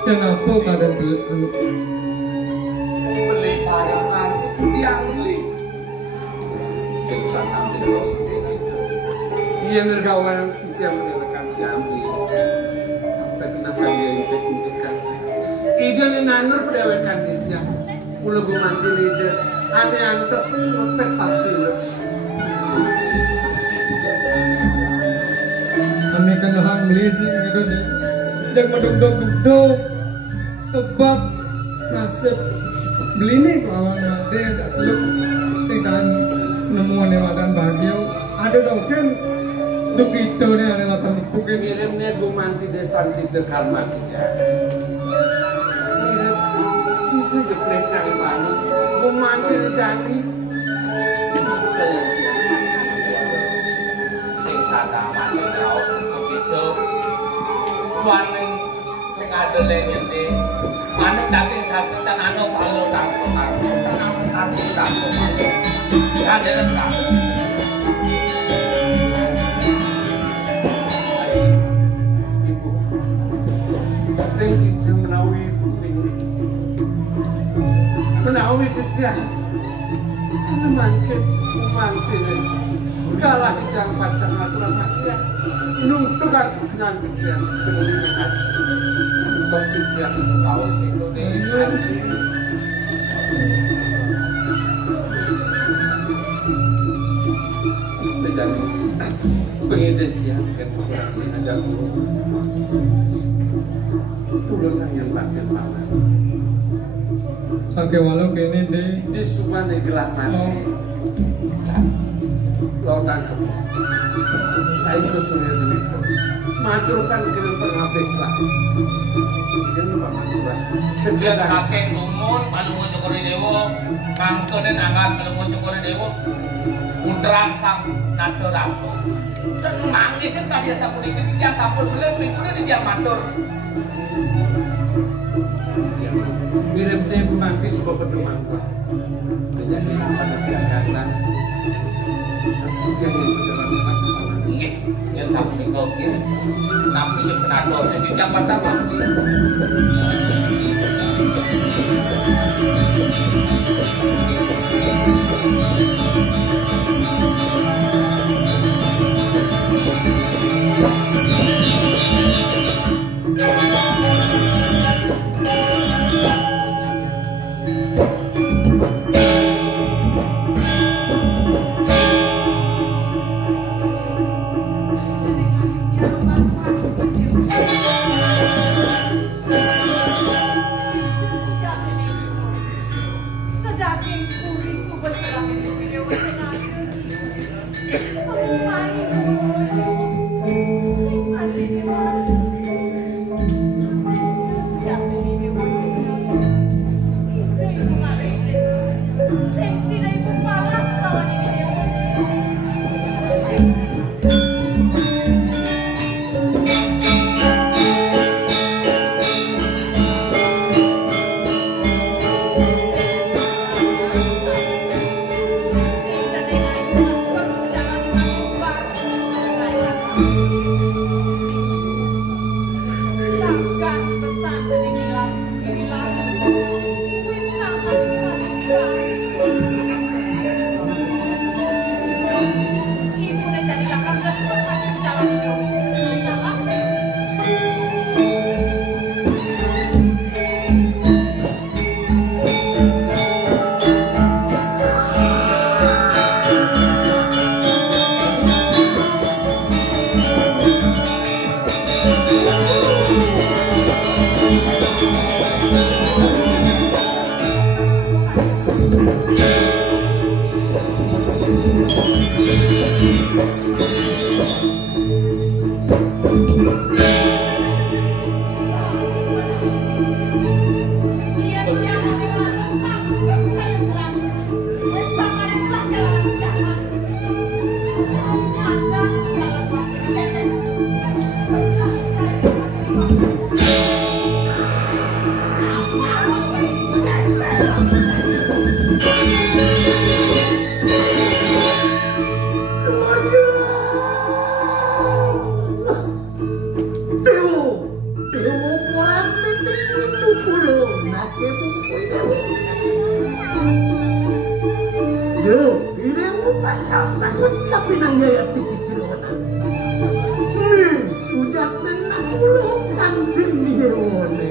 Kenapa kadang beli parangan yang beli siksa nanti terus sendiri iya nergawan tidak menerangkan yang beli sampai kenapa dia untuk-untukkan ide nanur pedewekan dia mula gue mantin ide ada yang tersenupet pati kami kan hang beli sih gitu sih dan meduk-duk sebab nasib beli nih kalau nanti tak perlu cekan nemuan yang makan bahagia ada dong kan duk itu nih ada latar mungkin miripnya gue manti desa cita karma dia mirip itu je pelecang mana gue manti jadi saya sing sada mati kau begitu tuaning sing ada lenyete anu daging satu dan anu kalau tanpa tanpa tanpa tanpa ada rendah ibu yang cincin menawi ibu ini menawi cecah senemangke umangke galah cijang pacang aturan makia nungtukan kesenang cijang kemudian hati contoh cijang kaos Indonesia dan pengidentikan kurang ada tulusan yang makin mana sampai walau kini di semua gelah mati lo tangkap saya itu sudah dulu matrusan kena pengapik lah ini lupa matrusan dan saking gumun kalau mau cukuri dewo mangkunin angkat kalau mau cukuri dewo udrang sang nado rabu dan manggis kan tak biasa kulikin dia sampul belum pintunya di dia matur miripnya ibu nanti sebuah pedoman gua menjadi pada silakan jangan pedoman iya yang sampul minggu ini tapi yang kena dosa di yang pertama pasal takut tapi nang gaya tinggi sironan. Nih, udah tenang dulu kantin nih hewane.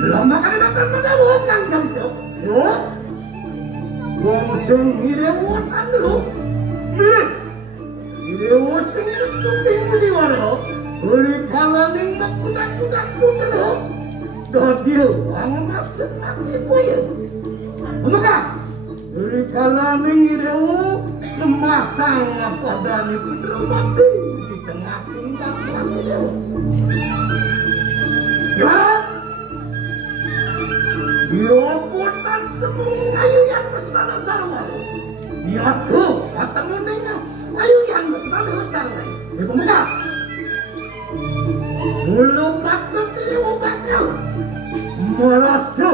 Lama kan datang pada bukan kali itu. Yo, wong sing ngirewot dulu. Mirip, ngirewot sing itu minggu di waro. Uri kalaning makudak-kudak putero. Dodio, ang masuk mati poye. Omakas, uri kalaning ngirewot kemasang apa dari putero mati di tengah tingkat ngirewot. Gimana? Yo putan temu ayu yang mesra sarwalo. Niatku ketemu dengan ayu yang mesra sarwalo. Ibu muka. Mulu patut ini bakal. Merastu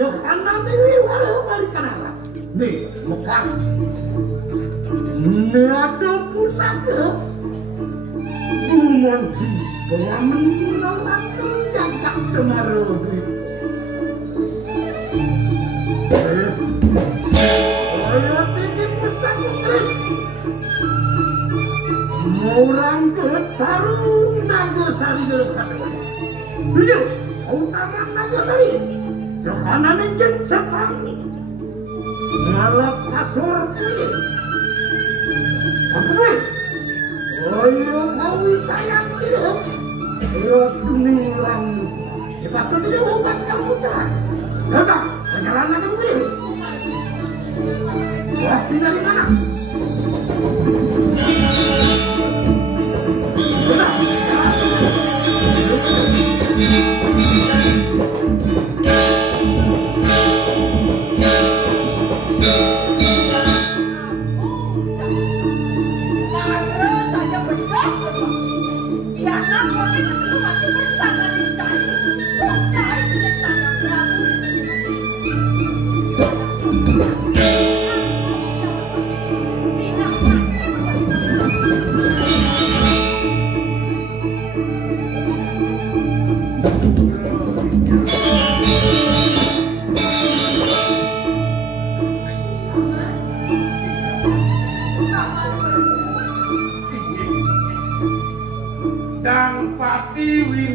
Yohana ini walau marikanala. Nih mukas. Niatu pusaka. Bumanti pengamen menolak jangkak semaru. Ayo tinggi pustaka Kris. Orang ketaru Nagosari dulu katakan. Beliau utama Nagosari. Yohana menjen setan. Malah pasor pulih. Apa nih? Ayo kawi sayang hidup. Ayo tuning orang. Patut tidak obat kamu jahat. Datang. Penyalaan lagi begini. Bos tinggal di mana? Ini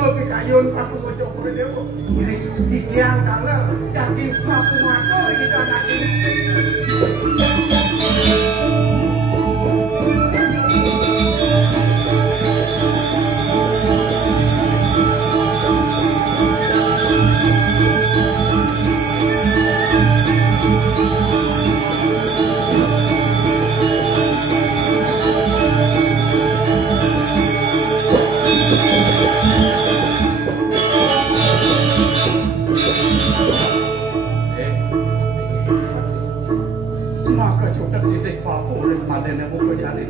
ke pikayun patungo cokore dewo iring titiang kaler jadi papu mator itu anak ini Madene muka jadi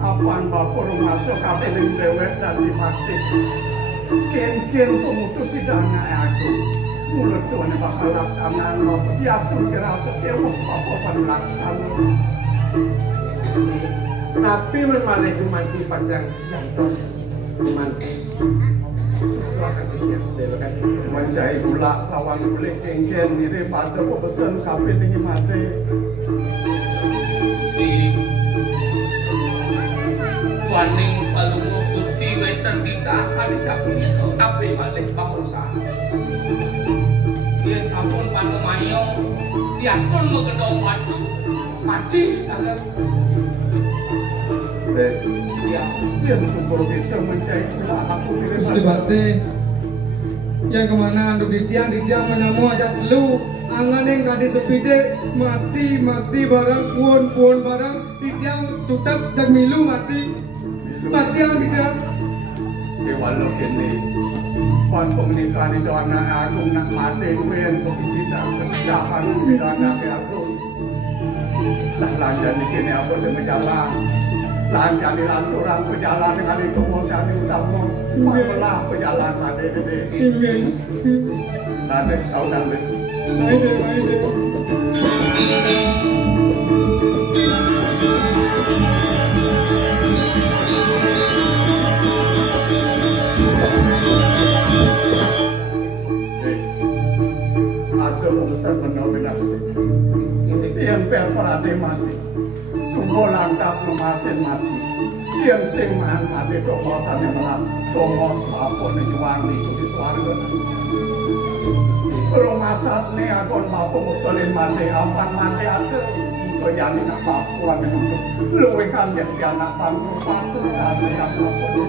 apaan bapak masuk kapeling dewek dan dipati ken pemutus sidangnya aku mulut tuan bakal laksanaan bapak biasa kira setiap bapak pada laksana tapi memalih dumanti panjang jantos dumanti sesuatu yang dewakan mencari gula lawan boleh kengken ini pada pesen kapeling mati waning palungo Gusti weten ditahan sapi tapi malih bangsa yen sampun panemayo diaspun megedong watu mati dalam ya yang sumber kita mencari pula aku kira Gusti Bate yang kemana anduk di tiang menyamu aja telu angan yang kadi sepide mati barang puan barang di tiang cutak jak milu mati yang tidak di walau kini pan pernikahan itu anak aku nak mati kuen kok tidak kedahan tidak anak aku lah lanjut kini aku dengan jalan lanjut di lanturan pejalan dengan itu mau cari utama malah pejalan ada ini nanti kau nanti Maide. Ada urusan mendominasi yang perparade mati sumbo lantas memasin mati yang sing mahan mati domosan yang melam domos bapun yang juwangi di suarga rumah saat ini akon bapun mukulin mati apan mati ada kau jadi nak bapuan yang untuk luwe kan yang di anak panggung patu kasih yang bapun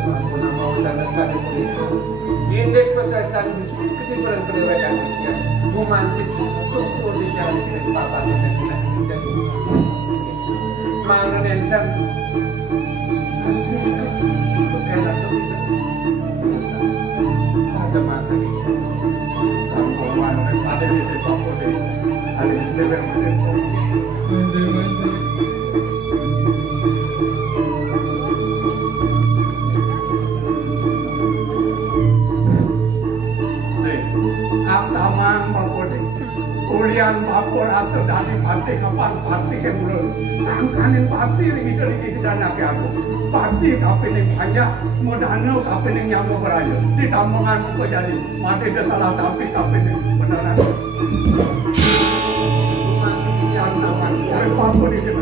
sampun mau sangatkan itu indek pesacan justru ketiduran kedewakan dia romantis susul di jalan kiri papan yang tidak jadi mana nentang pasti bukan atau tidak pada masa itu kampung mana ada di bapun ini ada di lewat aksamang bapode kulian bapor asal dari pantai kapan pantai ke dulu sangkanin pantai lagi dan aku pantai kapening banyak modano kapening yang mau beraya di tambangan kok jadi mati ada salah tapi kapening beneran mati ini aksamang oleh bapor ini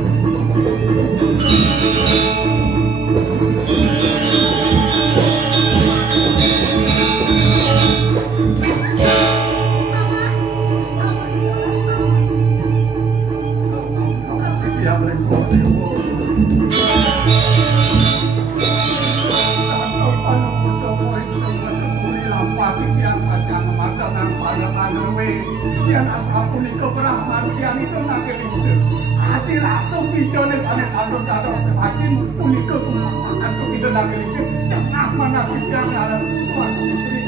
yang asapun itu berahman yang itu nak kelingser hati rasa bijone sana kalau ada semacam pun itu kumangkan tu kita nak kelingser jangan mana kita ada tuan istri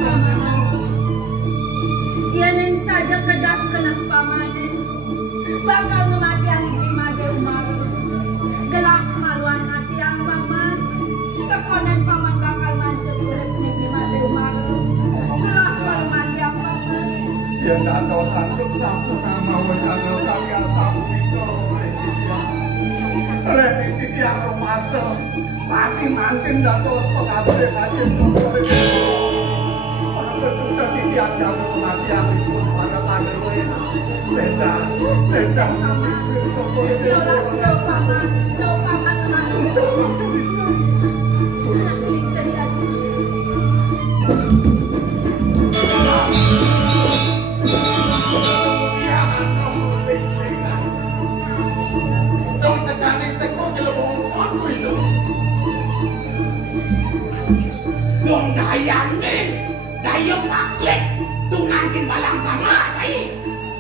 Ianin saja kedah kena pamane bakal ngemati yang ini made umar gelak maluan mati yang paman sekonen paman bakal mancep kulit ini made umar gelak malu mati yang paman yang ada sanduk sapu nama wajana kalian sapu itu Reni dia rumah mati mantin dan terus pengatur hakim orang berjuta titian jamu mati yang itu pada lain beda nanti Yolas do paman mati dong dayane dayong maklik tungangkin balang kama cai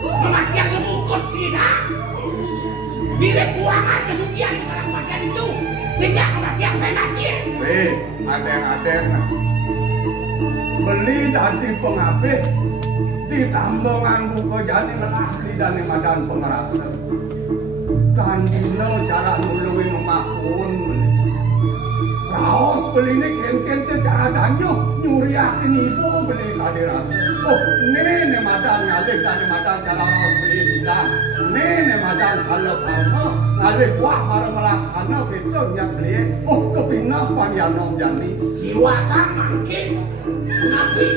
mematian lemukut sina dire buangan kesucian barang bagian itu sehingga kematian penacien adeng beli tadi pengapih ditambah nganggu kejadi lelaki dan madan pengerasa dan dino cara nulungi memahun raos beli ini ken-ken cara danyo nyuri akin ibu beli tadi rasa oh ini madan ngalih tadi madan cara raos beli kita ini madan kalau kamu ngalih wah marah melaksana betul yang beli oh kepinah panjanong jani jiwa kan makin nabi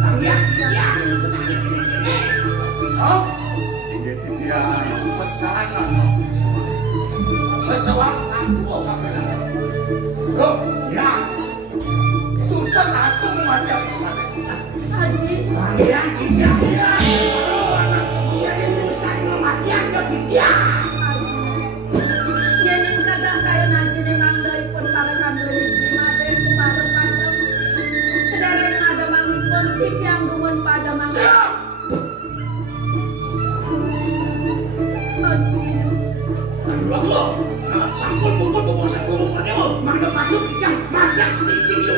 sambiak dia oh dia pesanan pesawat sampo sampai dah oh ya sudah aku memandang Haji, dia diurusan kematian jadi dia yening kadang kaya naji ning mangdaipun para kambeli Maden kumarep padam. Sedereng ada mangipun titiang dumun pada mangga. siap Haji, aduh aku sampul pukul sampul dewa mangga padu yang majak cincin itu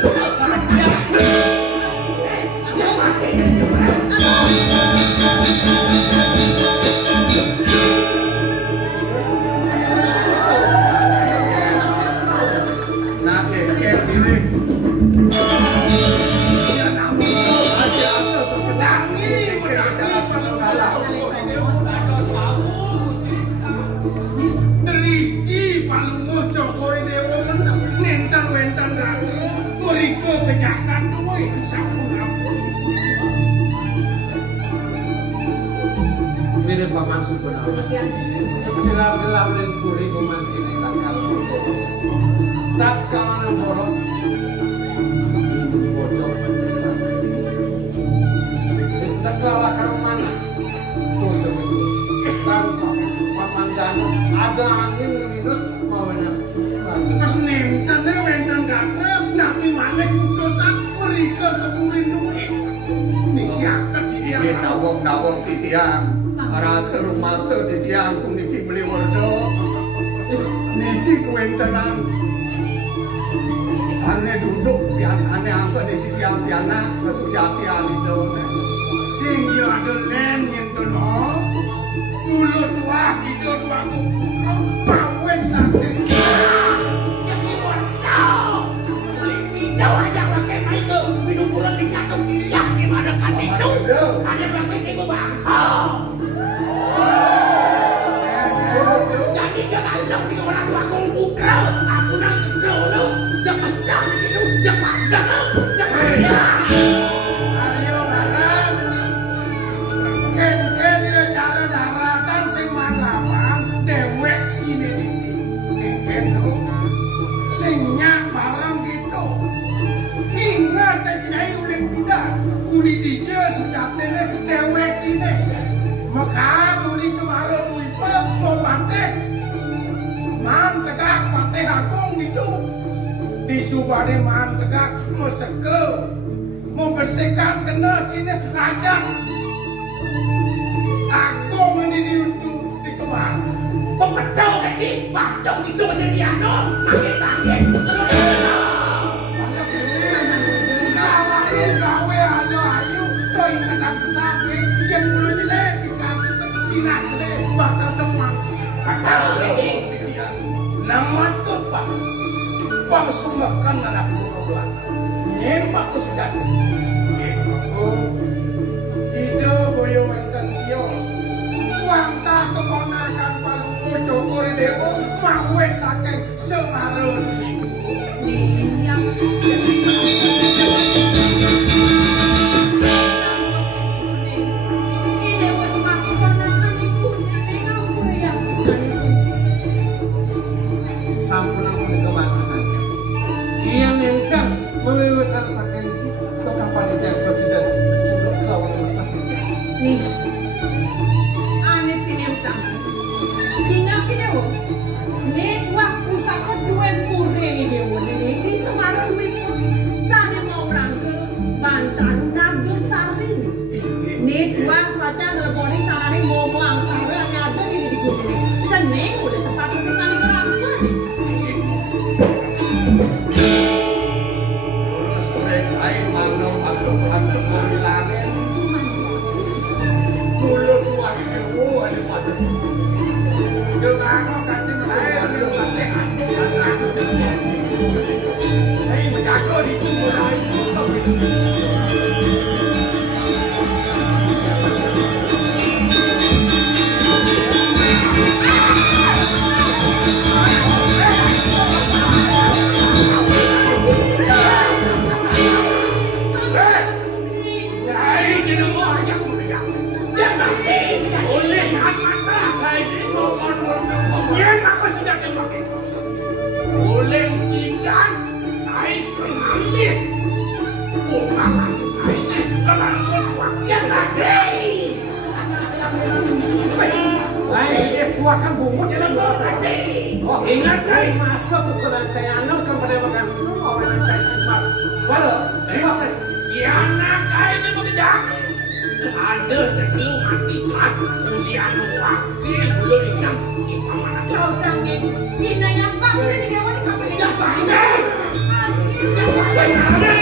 yang mati jadi nah ken ini Deriki palunguh cokori dewa menang nentang-wentang gak mereka kejakan duwe sampun ampun ini paman sebenarnya segelar-gelar dan turi pemantin yang kalau boros tak kawan boros bocor besar istiqlal akan mana bocor itu tansa samandana ada angin minus mawana kas nentangnya wentang gatrap nabi malek kudosan mereka keburin duit niki akad dia nawong titiang rasa rumah titiang pun niki beli wardo niki kuentenan ane duduk pian ane angka di titiang piana kesujati alido sing yo adolen nyentono mulut tua hidup tua kupro mawen sakit jadi wartau daw aja pakai maiko minum pura sing nyatuk dia gimana kan itu ada pakai sing bangko jadi jangan lok di orang dua kong putra aku nang kegolo jangan besar gitu jangan jangan ayo barang ken dia cara daratan sing manlawan dewek ini ken do sing nyak barang gitu ingat kiai udah pindah uli dia sudah tene dewek ini maka uli semarang uli mau pateh man tegak pateh agung gitu di subade man tegak meseke membersihkan kena kini aja agung ini diuntuk di kemar pembetul kecil patung itu jadi anom tangan terus Kalahin gawe ayo kau ingatan sampai yang bulu jelek ikan sinak jelek bakal teman betul kecil nama tuh pak bang sumakan anak burung lah nyembak ku sudah aku ide boyo wenten kios wantah keponakan palungu cokori dewa mawet saking semarun nih yang ini buat makan ibu ini aku ya sampun aku dikemanakan ia mencang melewatkan saking toka panitia presiden kecil kawan besar nih aneh pinentang Cina pinewo nih waktu sakit dua puluh ini dewo ini bisa malah duit sana mau Được à, có cần nhưng mà đấy, được là cái ảnh đây mà chả có đi xuống rồi đây. Suakan bumut tadi. Oh, ingat kai masuk ke lancai anak kan pada makan orang lancai simak. Walau, masa Ya anak kai ini begitu. Ada terlalu mati mat. Kemudian wakil belum ingat di mana. Kau tangin, Cina yang bagus ini dia wanita kapal ini. Ya bangga. Ya bangga.